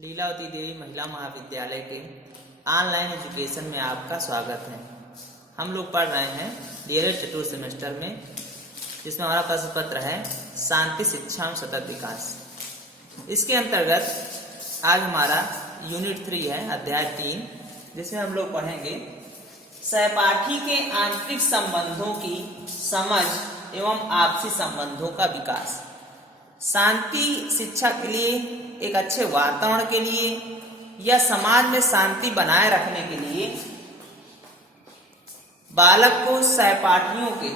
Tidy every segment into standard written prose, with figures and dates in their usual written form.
लीलावती देवी महिला महाविद्यालय के ऑनलाइन एजुकेशन में आपका स्वागत है। हम लोग पढ़ रहे हैं डीएलएड चतुर्थ सेमेस्टर में, जिसमें हमारा प्रश्न पत्र है शांति शिक्षा एवं सतत विकास। इसके अंतर्गत आज हमारा यूनिट 3 है, अध्याय 3, जिसमें हम लोग पढ़ेंगे सहपाठी के आंतरिक संबंधों की समझ एवं आपसी संबंधों का विकास। शांति शिक्षा के लिए, एक अच्छे वातावरण के लिए या समाज में शांति बनाए रखने के लिए बालक को सहपाठियों के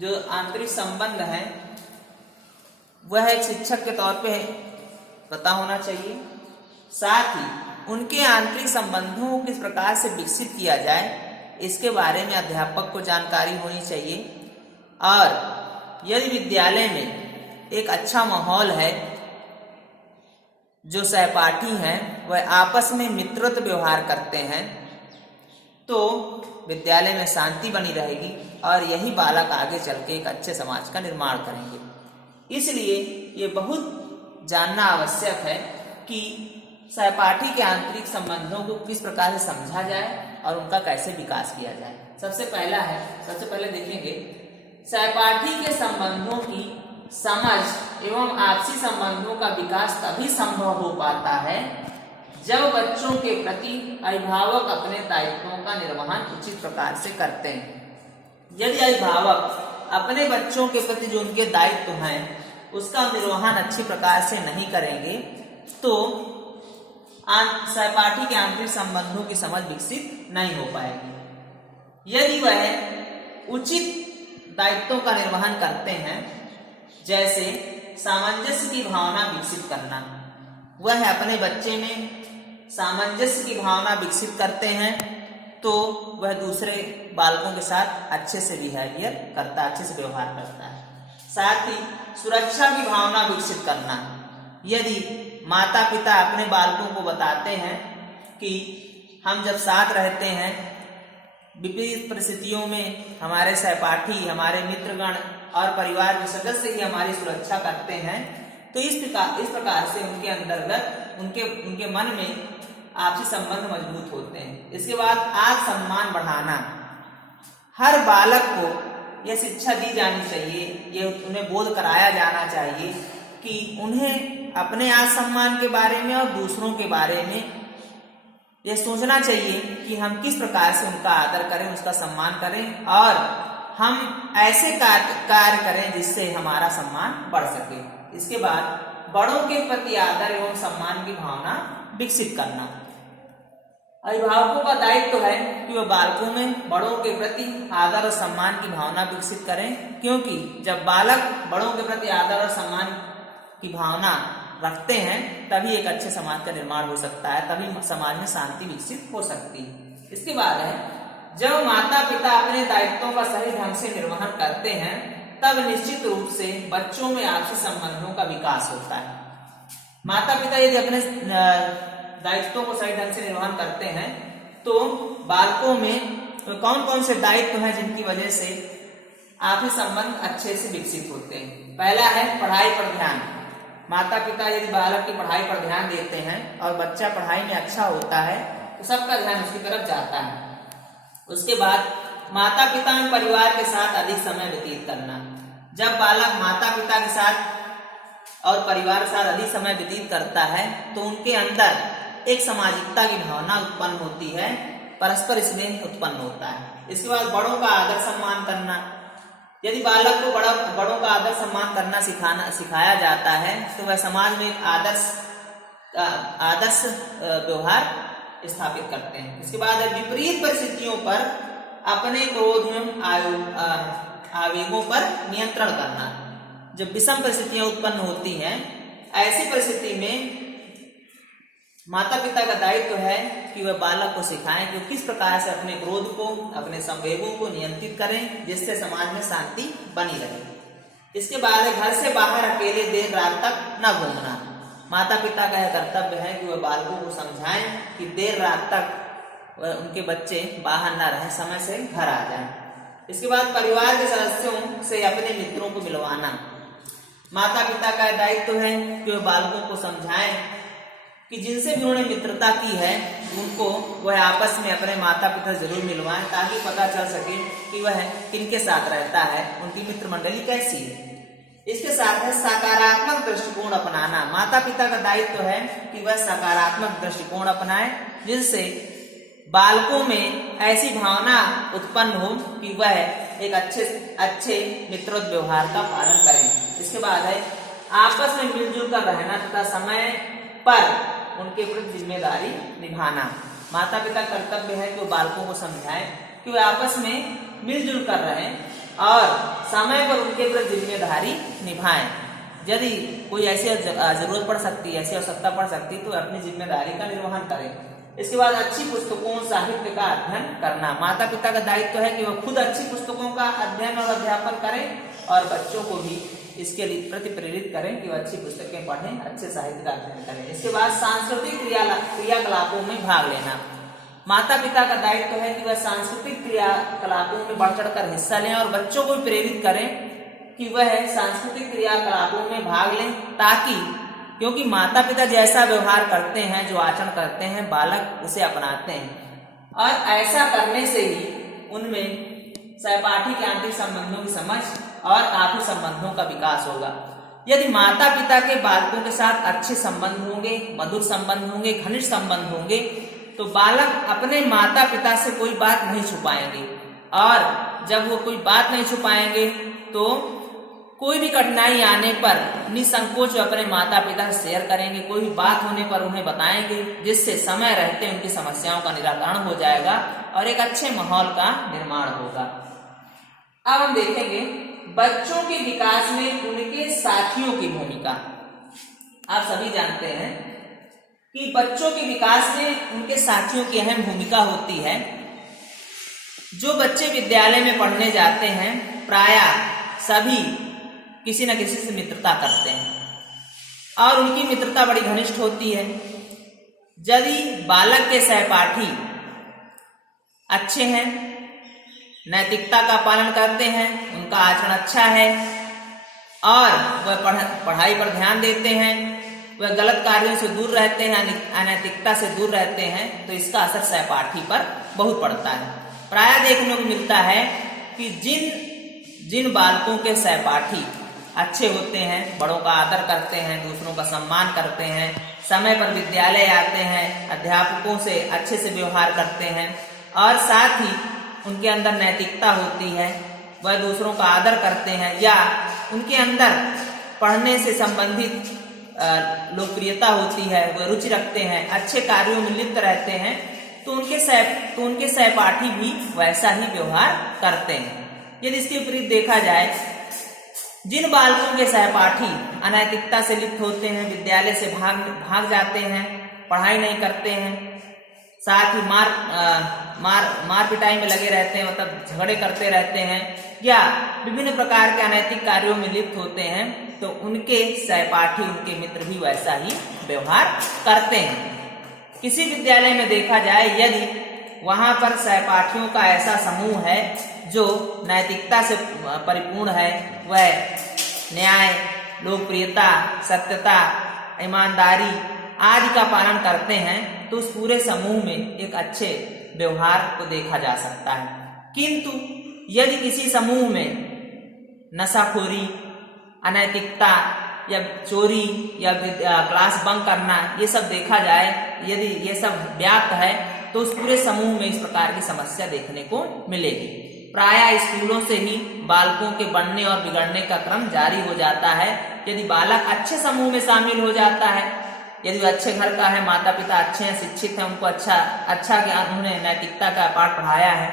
जो आंतरिक संबंध है वह एक शिक्षक के तौर पे पता होना चाहिए। साथ ही उनके आंतरिक संबंधों को किस प्रकार से विकसित किया जाए इसके बारे में अध्यापक को जानकारी होनी चाहिए। और यदि विद्यालय में एक अच्छा माहौल है, जो सहपाठी हैं वह आपस में मित्रवत व्यवहार करते हैं, तो विद्यालय में शांति बनी रहेगी और यही बालक आगे चल के एक अच्छे समाज का निर्माण करेंगे। इसलिए ये बहुत जानना आवश्यक है कि सहपाठी के आंतरिक संबंधों को किस प्रकार से समझा जाए और उनका कैसे विकास किया जाए। सबसे पहले देखेंगे सहपाठी के संबंधों की समझ एवं आपसी संबंधों का विकास तभी संभव हो पाता है जब बच्चों के प्रति अभिभावक अपने दायित्वों का निर्वहन उचित प्रकार से करते हैं। यदि अभिभावक अपने बच्चों के प्रति जो उनके दायित्व हैं उसका निर्वहन अच्छी प्रकार से नहीं करेंगे तो सहपाठी के आंतरिक संबंधों की समझ विकसित नहीं हो पाएगी। यदि वह उचित दायित्वों का निर्वहन करते हैं, जैसे सामंजस्य की भावना विकसित करना, वह अपने बच्चे में सामंजस्य की भावना विकसित करते हैं तो वह दूसरे बालकों के साथ अच्छे से बिहेवियर करता है, अच्छे से व्यवहार करता है। साथ ही सुरक्षा की भावना विकसित करना, यदि माता पिता अपने बालकों को बताते हैं कि हम जब साथ रहते हैं, विपरीत परिस्थितियों में हमारे सहपाठी, हमारे मित्रगण और परिवार के सदस्य ही हमारी सुरक्षा करते हैं, तो इस प्रकार से उनके अंतर्गत उनके मन में आपसी संबंध मजबूत होते हैं। इसके बाद आत्म सम्मान बढ़ाना, हर बालक को यह शिक्षा दी जानी चाहिए, यह उन्हें बोध कराया जाना चाहिए कि उन्हें अपने आत्म सम्मान के बारे में और दूसरों के बारे में यह सोचना चाहिए कि हम किस प्रकार से उनका आदर करें, उसका सम्मान करें और हम ऐसे कार्य करें जिससे हमारा सम्मान बढ़ सके। इसके बाद बड़ों के प्रति आदर एवं सम्मान की भावना विकसित करना। अभिभावकों का दायित्व है कि वह बालकों में बड़ों के प्रति आदर और सम्मान की भावना विकसित करें, क्योंकि जब बालक बड़ों के प्रति आदर और सम्मान की भावना रखते हैं तभी एक अच्छे समाज का निर्माण हो सकता है, तभी समाज में शांति विकसित हो सकती है। इसके बाद है जब माता पिता अपने दायित्वों का सही ढंग से निर्वहन करते हैं तब निश्चित रूप से बच्चों में आपसी संबंधों का विकास होता है। माता पिता यदि अपने दायित्वों को सही ढंग से निर्वहन करते हैं तो बालकों में कौन कौन से दायित्व हैं जिनकी वजह से आपसी संबंध अच्छे से विकसित होते हैं। पहला है पढ़ाई पर ध्यान। माता पिता यदि बालक की पढ़ाई पर ध्यान देते हैं और बच्चा पढ़ाई में अच्छा होता है तो सबका ध्यान उसकी तरफ जाता है। उसके बाद माता पिता एवं परिवार के साथ अधिक समय व्यतीत करना। जब बालक माता पिता के साथ और परिवार के साथ अधिक समय व्यतीत करता है तो उनके अंदर एक सामाजिकता की भावना उत्पन्न होती है, परस्पर स्नेह उत्पन्न होता है। इसके बाद बड़ों का आदर सम्मान करना। यदि बालक को बड़ों का आदर सम्मान करना सिखाया जाता है तो वह समाज में एक आदर्श व्यवहार स्थापित करते हैं। इसके बाद विपरीत परिस्थितियों पर अपने क्रोध एवं आवेगों पर नियंत्रण करना। जब विषम परिस्थितियां उत्पन्न होती हैं, ऐसी परिस्थिति में माता पिता का दायित्व है कि वह बालक को सिखाएं कि किस प्रकार से अपने क्रोध को, अपने संवेगों को नियंत्रित करें जिससे समाज में शांति बनी रहे। इसके बाद घर से बाहर अकेले देर रात तक न घूमना। माता पिता का यह कर्तव्य है कि वह बालकों को समझाएं कि देर रात तक उनके बच्चे बाहर न रहें, समय से घर आ जाएं। इसके बाद परिवार के सदस्यों से अपने मित्रों को मिलवाना। माता पिता का दायित्व है कि वह बालकों को समझाएं कि जिनसे भी उन्होंने मित्रता की है उनको वह आपस में अपने माता पिता जरूर मिलवाएं, ताकि पता चल सके कि वह किनके साथ रहता है, उनकी मित्र मंडली कैसी है। इसके साथ है सकारात्मक दृष्टिकोण अपनाना। माता पिता का दायित्व है कि वह सकारात्मक दृष्टिकोण अपनाए, जिससे बालकों में ऐसी भावना उत्पन्न हो कि वह एक अच्छे मित्रों व्यवहार का पालन करें। इसके बाद है आपस में मिलजुल कर रहना तथा समय पर उनके प्रति जिम्मेदारी निभाना। माता पिता कर्तव्य है कि वो बालकों को समझाएं कि वे आपस में मिलजुल कर रहें और समय पर उनके प्रति जिम्मेदारी निभाएं। यदि कोई ऐसी जरूरत पड़ सकती है, ऐसी आवश्यकता पड़ सकती है, तो अपनी जिम्मेदारी का निर्वहन करें। इसके बाद अच्छी पुस्तकों साहित्य का अध्ययन करना। माता पिता का दायित्व है कि वह खुद अच्छी पुस्तकों का अध्ययन और अध्यापन करें और बच्चों को भी इसके लिए प्रति प्रेरित करें कि वह अच्छी पुस्तकें पढ़ें, अच्छे साहित्य का अध्ययन करें। इसके बाद सांस्कृतिक क्रियाकलापों में भाग लेना। माता पिता का दायित्व है कि वह सांस्कृतिक क्रियाकलापों में बढ़ चढ़कर हिस्सा लें और बच्चों को भी प्रेरित करें कि वह सांस्कृतिक क्रियाकलापों में भाग लें, ताकि क्योंकि माता पिता जैसा व्यवहार करते हैं, जो आचरण करते हैं, बालक उसे अपनाते हैं और ऐसा करने से ही उनमें सहपाठी के आंतरिक संबंधों की समझ और आपसी संबंधों का विकास होगा। यदि माता पिता के बालकों के साथ अच्छे संबंध होंगे, मधुर संबंध होंगे, घनिष्ठ संबंध होंगे, तो बालक अपने माता पिता से कोई बात नहीं छुपाएंगे और जब वो कोई बात नहीं छुपाएंगे तो कोई भी कठिनाई आने पर निसंकोच अपने माता पिता से शेयर करेंगे। कोई भी बात होने पर उन्हें बताएंगे, जिससे समय रहते उनकी समस्याओं का निराकरण हो जाएगा और एक अच्छे माहौल का निर्माण होगा। अब हम देखेंगे बच्चों के विकास में उनके साथियों की भूमिका। आप सभी जानते हैं कि बच्चों के विकास में उनके साथियों की अहम भूमिका होती है। जो बच्चे विद्यालय में पढ़ने जाते हैं प्रायः सभी किसी न किसी से मित्रता करते हैं और उनकी मित्रता बड़ी घनिष्ठ होती है। यदि बालक के सहपाठी अच्छे हैं, नैतिकता का पालन करते हैं, उनका आचरण अच्छा है और वह पढ़ाई पर ध्यान देते हैं, वह गलत कार्यों से दूर रहते हैं, अनैतिकता से दूर रहते हैं, तो इसका असर सहपाठी पर बहुत पड़ता है। प्रायः देखने को मिलता है कि जिन बालकों के सहपाठी अच्छे होते हैं, बड़ों का आदर करते हैं, दूसरों का सम्मान करते हैं, समय पर विद्यालय आते हैं, अध्यापकों से अच्छे से व्यवहार करते हैं और साथ ही उनके अंदर नैतिकता होती है, वह दूसरों का आदर करते हैं या उनके अंदर पढ़ने से संबंधित लोकप्रियता होती है, वह रुचि रखते हैं, अच्छे कार्यों में लिप्त रहते हैं, तो उनके सहपाठी भी वैसा ही व्यवहार करते हैं। यदि इसके विपरीत देखा जाए, जिन बालकों के सहपाठी अनैतिकता से लिप्त होते हैं, विद्यालय से भाग जाते हैं, पढ़ाई नहीं करते हैं, साथ ही मार पिटाई में लगे रहते हैं, मतलब झगड़े करते रहते हैं या विभिन्न प्रकार के अनैतिक कार्यों में लिप्त होते हैं, तो उनके सहपाठी, उनके मित्र भी वैसा ही व्यवहार करते हैं। किसी विद्यालय में देखा जाए, यदि वहां पर सहपाठियों का ऐसा समूह है जो नैतिकता से परिपूर्ण है, वह न्याय, लोकप्रियता, सत्यता, ईमानदारी आदि का पालन करते हैं, तो उस पूरे समूह में एक अच्छे व्यवहार को देखा जा सकता है। किंतु यदि किसी समूह में नशाखोरी, अनैतिकता या चोरी या क्लास बंक करना, ये सब देखा जाए, यदि ये सब व्याप्त है, तो उस पूरे समूह में इस प्रकार की समस्या देखने को मिलेगी। प्रायः स्कूलों से ही बालकों के बढ़ने और बिगड़ने का क्रम जारी हो जाता है। यदि बालक अच्छे समूह में शामिल हो जाता है, यदि वो अच्छे घर का है, माता पिता अच्छे हैं, शिक्षित हैं, उनको अच्छा ज्ञान, उन्होंने नैतिकता का पाठ पढ़ाया है,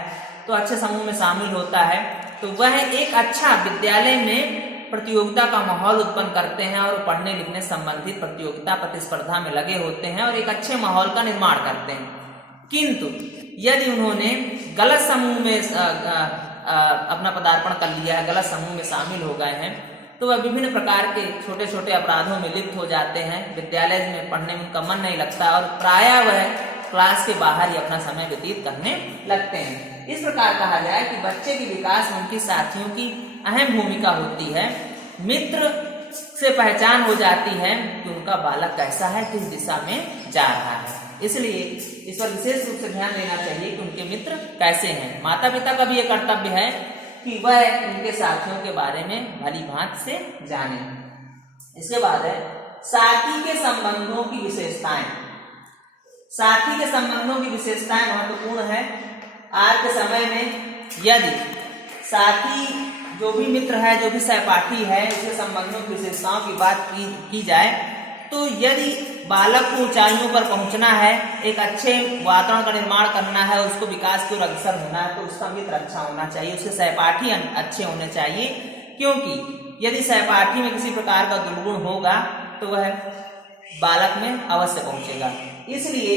तो अच्छे समूह में शामिल होता है, तो वह एक अच्छा विद्यालय में प्रतियोगिता का माहौल उत्पन्न करते हैं और पढ़ने लिखने संबंधित प्रतियोगिता प्रतिस्पर्धा में लगे होते हैं और एक अच्छे माहौल का निर्माण करते हैं। किंतु यदि उन्होंने गलत समूह में अपना पदार्पण कर लिया है, गलत समूह में शामिल हो गए हैं, तो वह विभिन्न प्रकार के छोटे छोटे अपराधों में लिप्त हो जाते हैं, विद्यालय में पढ़ने में उनका मन नहीं लगता और प्रायः वह क्लास के बाहर ही अपना समय व्यतीत करने लगते हैं। इस प्रकार कहा जाए कि बच्चे के विकास में उनके साथियों की अहम भूमिका होती है। मित्र से पहचान हो जाती है कि उनका बालक कैसा है, किस दिशा में जा रहा है। इसलिए इस पर विशेष रूप से ध्यान देना चाहिए कि उनके मित्र कैसे हैं। माता पिता का भी यह कर्तव्य है कि वह उनके साथियों के बारे में भली भांति से जाने। इसके बाद है साथी के संबंधों की विशेषताएं। साथी के संबंधों की विशेषताएं महत्वपूर्ण है। आज के समय में यदि साथी जो भी मित्र है, जो भी सहपाठी है, उसके संबंधों की विशेषताओं की बात की जाए तो यदि बालक को ऊंचाइयों पर पहुंचना है, एक अच्छे वातावरण का निर्माण करना है, उसको विकास की ओर अग्रसर होना है, तो उसका मित्र अच्छा होना चाहिए, उसके सहपाठी अच्छे होने चाहिए। क्योंकि यदि सहपाठी में किसी प्रकार का दुर्गुण होगा तो वह बालक में अवश्य पहुंचेगा। इसलिए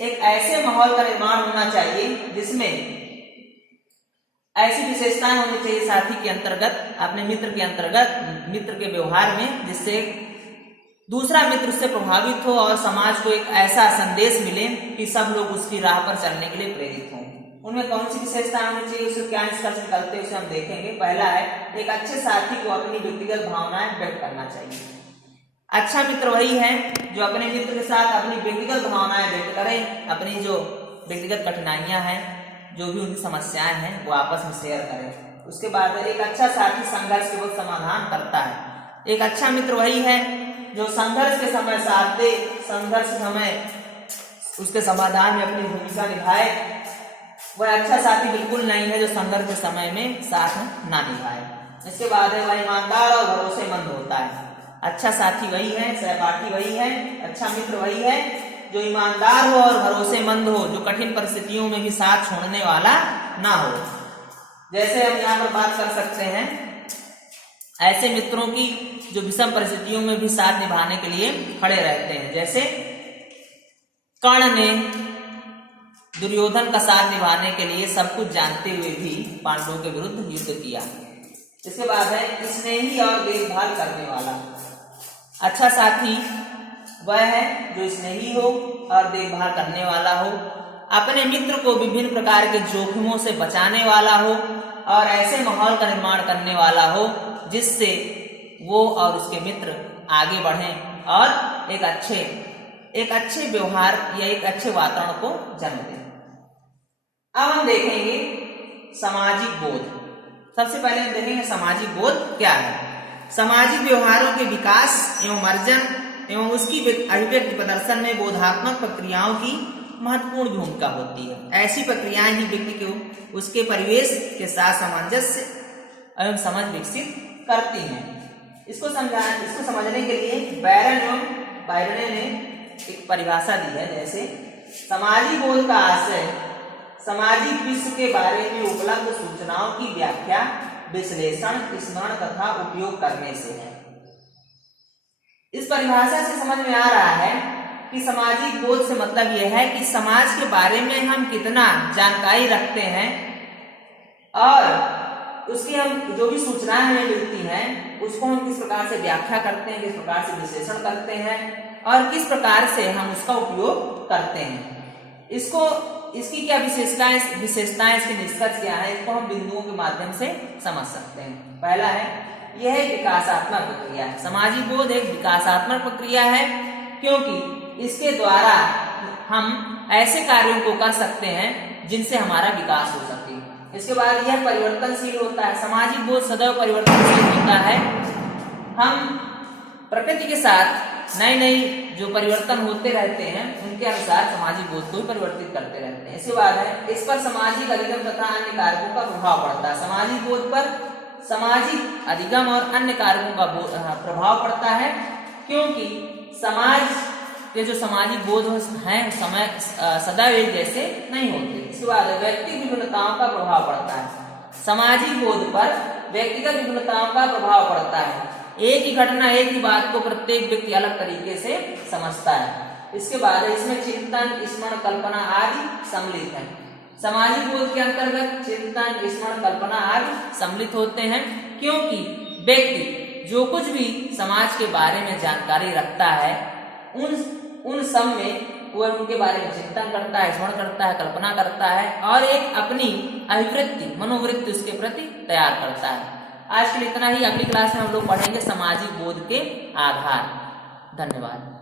एक ऐसे माहौल का निर्माण होना चाहिए जिसमें ऐसी विशेषताएं होनी चाहिए साथी के अंतर्गत, अपने मित्र के अंतर्गत, मित्र के व्यवहार में, जिससे दूसरा मित्र उससे प्रभावित हो और समाज को एक ऐसा संदेश मिले कि सब लोग उसकी राह पर चलने के लिए प्रेरित हों। उनमें कौन सी विशेषताएं होनी चाहिए, उससे क्या निष्कर्ष निकलते हैं, उसे हम देखेंगे। पहला है, एक अच्छे साथी को अपनी व्यक्तिगत भावनाएं व्यक्त करना चाहिए। अच्छा मित्र वही है जो अपने मित्र के साथ अपनी व्यक्तिगत भावनाएं व्यक्त करे, अपनी जो व्यक्तिगत कठिनाइयां हैं, जो भी उनकी समस्याएं हैं, वो आपस में शेयर करें। उसके बाद एक अच्छा साथी संघर्ष के वक्त समाधान करता है। एक अच्छा मित्र वही है जो संघर्ष के समय साथ दे, संघर्ष के समय उसके समाधान में अपनी भूमिका निभाए। वह अच्छा साथी बिल्कुल नहीं है जो संघर्ष के समय में साथ ना निभाए। इसके बाद है, वह ईमानदार और भरोसेमंद होता है। अच्छा साथी वही है, सहपाठी वही है, अच्छा मित्र वही है जो ईमानदार हो और भरोसेमंद हो, जो कठिन परिस्थितियों में भी साथ छोड़ने वाला ना हो। जैसे हम यहाँ पर बात कर सकते हैं ऐसे मित्रों की जो विषम परिस्थितियों में भी साथ निभाने के लिए खड़े रहते हैं। जैसे कर्ण ने दुर्योधन का साथ निभाने के लिए सब कुछ जानते हुए भी पांडवों के विरुद्ध युद्ध किया। इसके बाद है स्नेही और देखभाल करने वाला। अच्छा साथी वह है जो स्नेही हो और देखभाल करने वाला हो, अपने मित्र को विभिन्न प्रकार के जोखिमों से बचाने वाला हो और ऐसे माहौल का निर्माण करने वाला हो जिससे वो और उसके मित्र आगे बढ़ें और एक अच्छे व्यवहार या एक अच्छे वातावरण को जन्म दें। अब हम देखेंगे सामाजिक बोध। सबसे पहले हम देखेंगे सामाजिक बोध क्या है। सामाजिक व्यवहारों के विकास एवं अर्जन एवं उसकी अभिव्यक्ति प्रदर्शन में बोधात्मक प्रक्रियाओं की महत्वपूर्ण भूमिका होती है। ऐसी प्रक्रियाएं ही व्यक्ति को उसके परिवेश के साथ सामंजस्य एवं समझ विकसित करती हैं। इसको समझने के लिए बैरन एवं बायरने ने एक परिभाषा दी है। जैसे सामाजिक बोध का आशय सामाजिक विश्व के बारे में उपलब्ध सूचनाओं की व्याख्या, विश्लेषण, स्मरण तथा उपयोग करने से है। इस परिभाषा से समझ में आ रहा है कि सामाजिक बोध से मतलब यह है कि समाज के बारे में हम कितना जानकारी रखते हैं और उसकी हम जो भी सूचनाएं हमें मिलती हैं उसको हम किस प्रकार से व्याख्या करते हैं, किस प्रकार से विश्लेषण करते हैं और किस प्रकार से हम उसका उपयोग करते हैं। इसकी क्या विशेषताएं, इसके निष्कर्ष क्या है, इसको हम बिंदुओं के माध्यम से समझ सकते हैं। पहला है, यह एक विकासात्मक प्रक्रिया है। सामाजिक बोध एक विकासात्मक प्रक्रिया है क्योंकि इसके द्वारा हम ऐसे कार्यों को कर सकते हैं जिनसे हमारा विकास हो सके। इसके बाद यह परिवर्तनशील होता है। सामाजिक बोध सदैव परिवर्तनशील होता है। हम प्रकृति के साथ नए जो परिवर्तन होते रहते हैं उनके अनुसार सामाजिक बोध को भी परिवर्तित करते रहते हैं। इसके बाद है, इस पर सामाजिक अधिगम तथा अन्य कारकों का प्रभाव पड़ता है। सामाजिक बोध पर सामाजिक अधिगम और अन्य कारकों का प्रभाव पड़ता है क्योंकि समाज के जो सामाजिक बोध हैं समय सदैव एक जैसे नहीं होते। इसके बाद व्यक्तिगत विभिन्नताओं का प्रभाव पड़ता है। सामाजिक बोध पर व्यक्तिगत विभिन्नताओं का प्रभाव पड़ता है। एक ही घटना, एक ही बात को प्रत्येक व्यक्ति अलग तरीके से समझता है। इसके बाद इसमें चिंतन, स्मरण, कल्पना आदि सम्मिलित है। सामाजिक बोध के अंतर्गत चिंतन, स्मरण, कल्पना आदि सम्मिलित होते हैं क्योंकि व्यक्ति जो कुछ भी समाज के बारे में जानकारी रखता है उन सब में वह उनके बारे में चिंतन करता है, स्मरण करता है, कल्पना करता है और एक अपनी अभिवृत्ति, मनोवृत्ति उसके प्रति तैयार करता है। आज के लिए इतना ही। अगली क्लास में हम लोग पढ़ेंगे सामाजिक बोध के आधार। धन्यवाद।